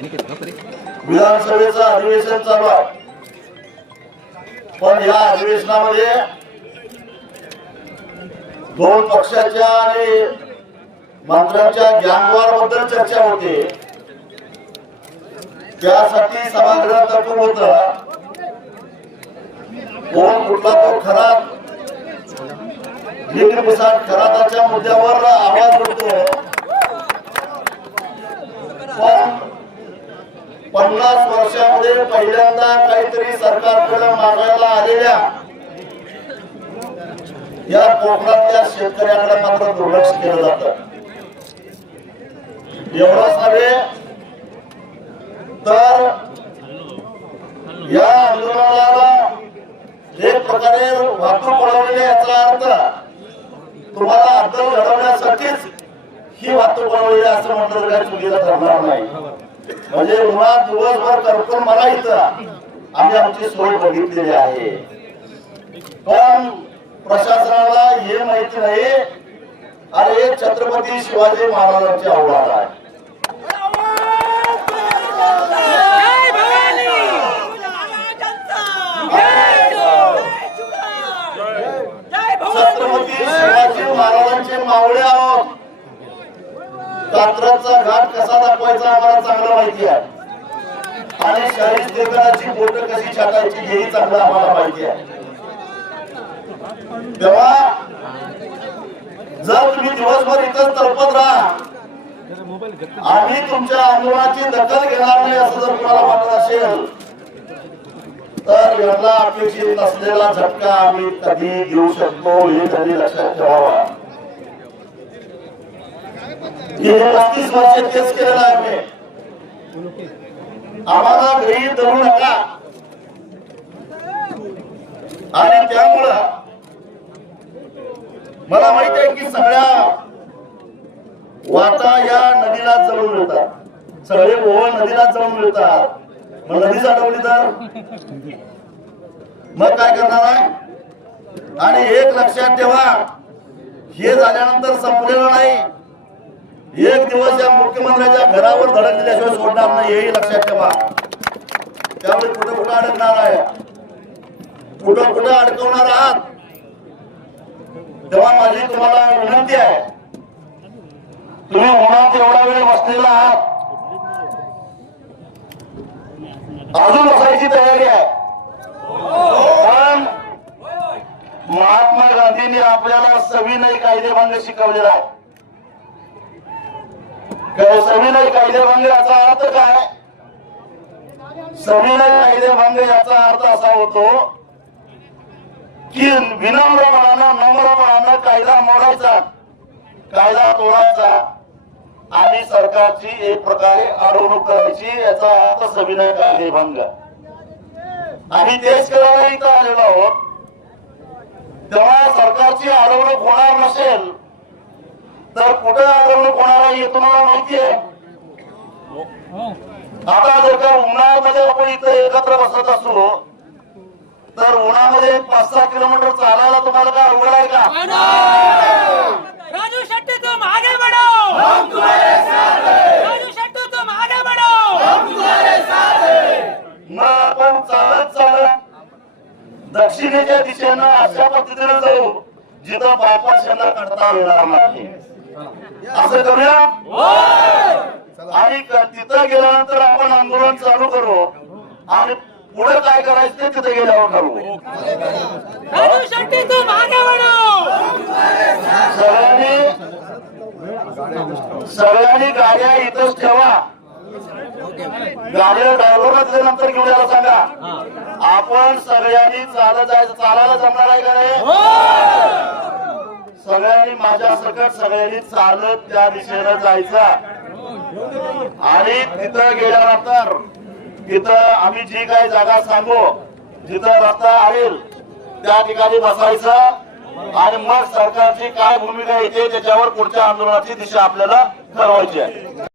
विधानसभेचं अधिवेशन चालू आहे, पण या अधिवेशनामध्ये दोन पक्षाच्या आणि मंत्र्यांच्या गँगवॉर बद्दल चर्चा होते। त्यासाठी सभागृह तटून होत, कोण कुठला तो खरा खराताच्या मुद्द्यावर आवाज उठतो, पण 50 वर्षामध्ये पहिल्यांदा काहीतरी सरकारकडे मागायला आलेल्या या कोकणातल्या शेतकऱ्यांकडे मात्र दुर्लक्ष केलं जातं। एवढंच नव्हे तर या आंदोलनाला एक प्रकारे वाहतूक वळवलेली, याचा अर्थ तुम्हाला अद्दल घडवण्यासाठीच ही वाहतूक वळवलेली असं म्हटलं तर काही चुकीचं ठरणार नाही। म्हणजे उन्हात दिवसभर करतो मला इथं आम्ही आमची सोय बघितलेली आहे, पण प्रशासनाला हे माहिती नाही अरे छत्रपती शिवाजी महाराजांची आवड आहे। छत्रपती शिवाजी महाराजांचे मावळे आहोत, कात्रजचा घाट कसा दाखवायचा आम्हाला चांगलं माहिती आहे, आणि शहीद देवगणाची बोट कशी छाटायची हेही चांगलं आम्हाला माहिती आहे। तेव्हा जर तुम्ही दिवसभर इथंच तळपत राहा, आम्ही तुमच्या आंदोलनाची दखल घेणार नाही असं जर तुम्हाला वाटत असेल तर याला अपेक्षित नसलेला झटका आम्ही कधी देऊ शकतो हे कधी लक्षात ठेवावा। 35 वर्ष तेच केलेलं आहे, आम्हाला गृहीत धरू नका। आणि त्यामुळं मला माहित आहे की सगळ्या वाटा या नदीला जवळ मिळतात, सगळे ओव्हळ नदीला जवळ मिळतात, मग नदी साठवली तर मग काय करणार आहे? आणि एक लक्षात ठेवा, हे झाल्यानंतर संपलेलं नाही, एक दिवस या मुख्यमंत्र्यांच्या घरावर धडक दिल्याशिवाय सोडणार नाही हेही लक्षात ठेवा। त्यामुळे कुठं कुठं अडकणार आहे, कुठं कुठं अडकवणार आहात, तेव्हा माझी तुम्हाला विनंती आहे, तुम्ही उन्हात एवढा वेळ बसलेला आहात, अजून बसायची तयारी आहे, पण महात्मा गांधींनी आपल्याला सविनय कायदेभंग शिकवलेला आहे। सविनय कायदेभंग याचा अर्थ काय? सविनय कायदेभंग याचा अर्थ असा होतो की विनम्रपणानं नम्रपणानं कायदा मोडायचा, कायदा तोडायचा आणि सरकारची एक प्रकारे अडवणूक करायची, याचा अर्थ सविनय कायदेभंग। आम्ही तेच करायला इथं आलेलो आहोत, तेव्हा सरकारची अडवणूक होणार नसेल तर कुठे अडवणूक होणार आहे हे तुम्हाला माहिती आहे। आता जर का उन्हाळ्यामध्ये आपण इथं एकत्र बसत असतो तर उन्हामध्ये 5-6 किलोमीटर चालायला तुम्हाला काय अवघड आहे का? राजू शेट्टी तुम आगे बढ़ो, हम तुम्हारे साथ हैं। राजू शेट्टी तुम आगे बढ़ो, हम तुम्हारे साथ हैं। मग आपण चालत चालत दक्षिणेच्या दिशेनं अशा पद्धतीने जाऊ जिथं बायपास यांना काढता येणार नाही, असं करूया। आणि तिथं गेल्यानंतर आपण आंदोलन चालू करू आणि पुढे काय करायचं ते तिथे गेल्यावर करू। राजू शेट्टी तुम आगे बढ़ो, सगळ्यांनी गाड्या इथंच ठेवा, गाड्या ड्रायव्हरला दिल्यानंतर घेऊन यायला सांगा। आपण सगळ्यांनी चालत जायचं, चालायला जमणार आहे का रे? सगळ्यांनी माझ्या सकट सगळ्यांनी चालत त्या दिशेनं जायचं आणि तिथं गेल्यानंतर तिथं आम्ही जी काही जागा सांगू, जिथं रस्ता आहे त्या ठिकाणी बसायचं आणि मग सरकारची काय भूमिका येते त्याच्यावर पुढच्या आंदोलनाची दिशा आपल्याला ठरवायची आहे।